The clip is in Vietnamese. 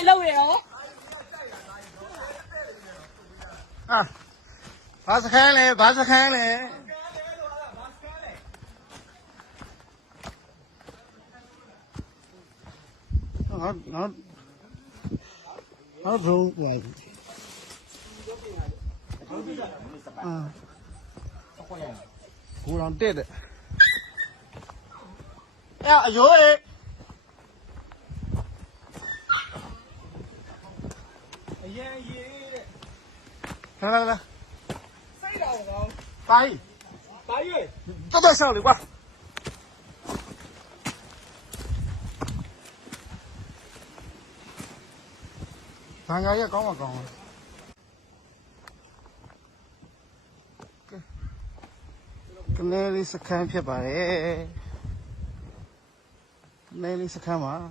lâu lâu lâu lâu lâu lâu lâu lâu lâu lâu lâu nó nó nó rung vậy à cú lăn tét đấy à dưới 来来来来，谁打我？大鱼，大鱼，到到小旅馆。大家也讲我讲跟,跟那你是看片吧？哎，那你是看嘛？